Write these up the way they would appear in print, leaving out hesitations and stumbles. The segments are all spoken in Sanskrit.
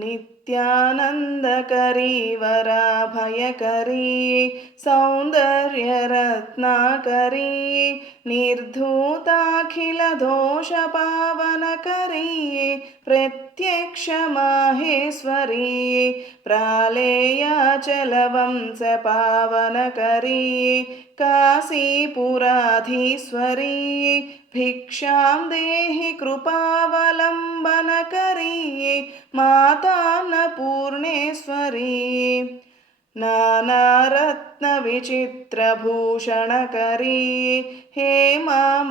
नित्यानन्दकरी वराभयकरी सौन्दर्यरत्नाकरी निर्धूताखिलदोषपावनकरी प्रत्यक्षमाहेश्वरी प्रालेयाचलवंशपावनकरी काशीपुराधीश्वरी भिक्षां देहि कृपावलम्बनकरी मातान्नपूर्णेश्वरी नानारत्नविचित्रभूषणकरी हेमाम्बराडम्बरी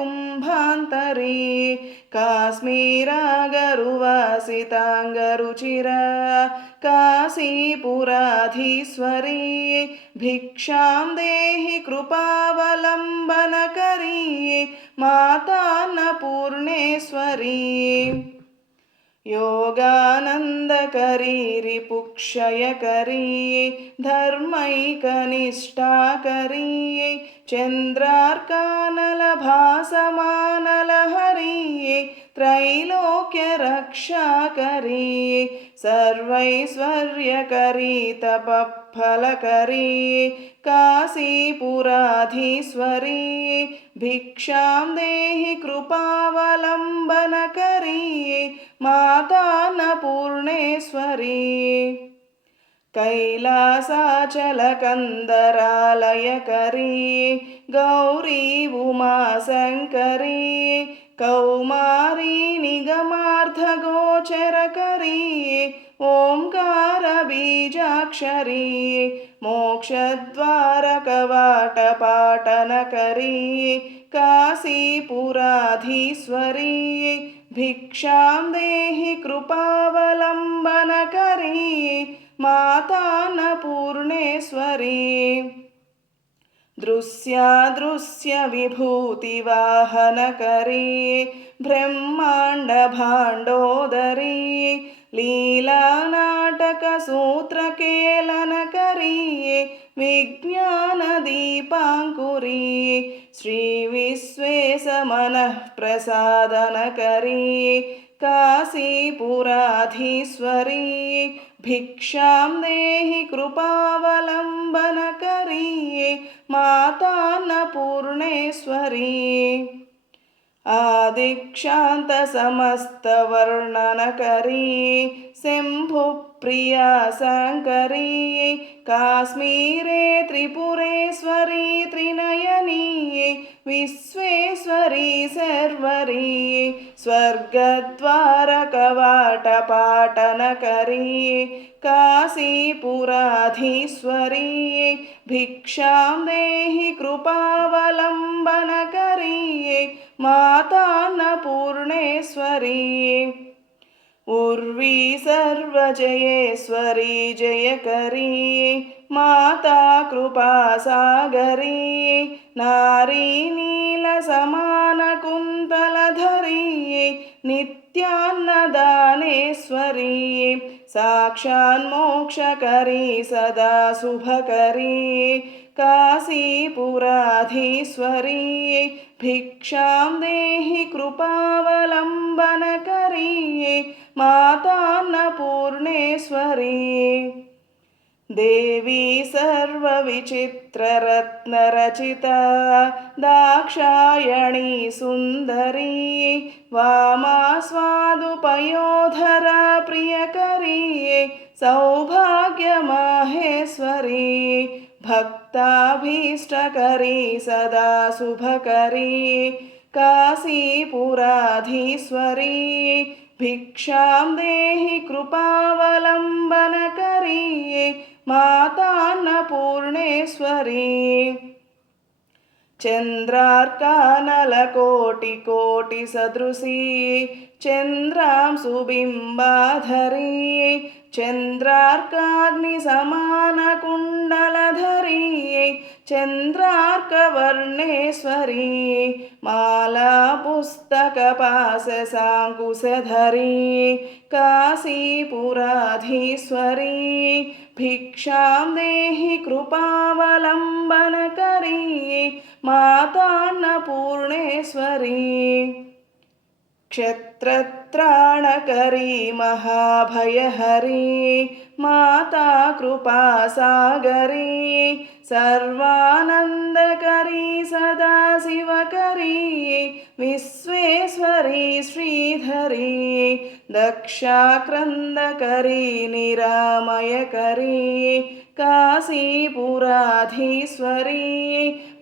मुक्ताहारविडम्बमानविलसद्वक्षोजकुम्भान्तरी काश्मीरागरुवासिताङ्गरुचिरा काशीपुराधीश्वरी भिक्षां देहि कृपावलम्बनकरी मातान्नपूर्णेश्वरी योगानन्दकरी रिपुक्षयकरी धर्मैकनिष्ठाकरी चन्द्रार्कानलभासमानलहरी त्रैलोक्यरक्षाकरी सर्वैश्वर्यकरी तपःफलकरी काशीपुराधीश्वरी भिक्षां देहि कृपावलम्बनकरी मातान्नपूर्णेश्वरी कैलासाचलकन्दरालयकरी गौरी उमाशङ्करी कौमारी निगमार्धगोचरकरी ओङ्कारबीजाक्षरी मोक्षद्वारकवाटपाटनकरी काशीपुराधीश्वरी भिक्षां देहि कृपावलम्बनकरी मातान्नपूर्णेश्वरी दृश्यादृश्यविभूतिवाहनकरी ब्रह्माण्डभाण्डोदरी लीलानाटकसूत्रकेलनकरी विज्ञानदीपाङ्कुरी श्रीविश्वेशमनःप्रसादनकरी काशीपुराधीश्वरी भिक्षां देहि कृपावलम्बनकरी मातान्नपूर्णेश्वरी आदिक्षान्तसमस्तवर्णनकरी शम्भुप्रिया शङ्करी काश्मीरे त्रिपुरेश्वरी त्रिनयनी विश्वेश्वरी सर्वरी स्वर्गद्वारकवाटपाटनकरी काशीपुराधीश्वरी भिक्षां देहि कृपावलम्बनकरी मातान्नपूर्णेश्वरी उर्वी सर्वजयेश्वरी जयकरी माता कृपासागरी नारी नीलसमानकुन्तलधरी नित्यान्नदानेश्वरी साक्षान्मोक्षकरी सदा शुभकरी काशीपुराधीश्वरी भिक्षां देहि कृपावलम्बनकरी मातान्नपूर्णेश्वरी देवी सर्वविचित्ररत्नरचिता दाक्षायणी सुन्दरी वामास्वादुपयोधरा प्रियकरी सौभाग्यमाहेश्वरी भक्ताभीष्टकरी सदा शुभकरी काशीपुराधीश्वरी भिक्षां देहि कृपावलम्बनकरी मातान्नपूर्णेश्वरी चन्द्रार्कानलकोटिकोटिसदृशी चन्द्रां सुबिम्बाधरी चन्द्रार्काग्निसमानकुण्डलधरी चन्द्रार्कवर्णेश्वरी मालापुस्तकपाशशाङ्कुशधरी काशीपुराधीश्वरी भिक्षां देहि कृपावलम्बनकरी मातान्नपूर्णेश्वरी क्षत्रत्राणकरी महाभयहरी माता कृपासागरी सर्वानन्दकरी सदाशिवकरी विश्वेश्वरी श्रीधरी दक्षाक्रन्दकरी निरामयकरी काशीपुराधीश्वरी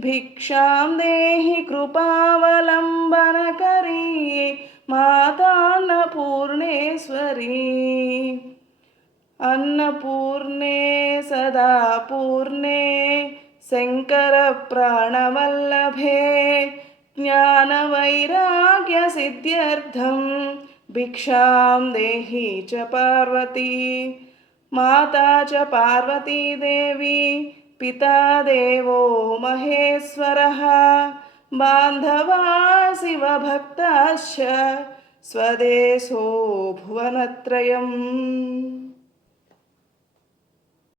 भिक्षां देहि कृपावलम्बनकरी मातान्नपूर्णेश्वरी अन्नपूर्णे सदापूर्णे शङ्करप्राणवल्लभे ज्ञानवैराग्यसिद्ध्यर्थं भिक्षां देहि च पार्वती माता च पार्वती देवी पिता देवो महेश्वरः बान्धवा शिवभक्ताश्च स्वदेशो भुवनत्रयम्।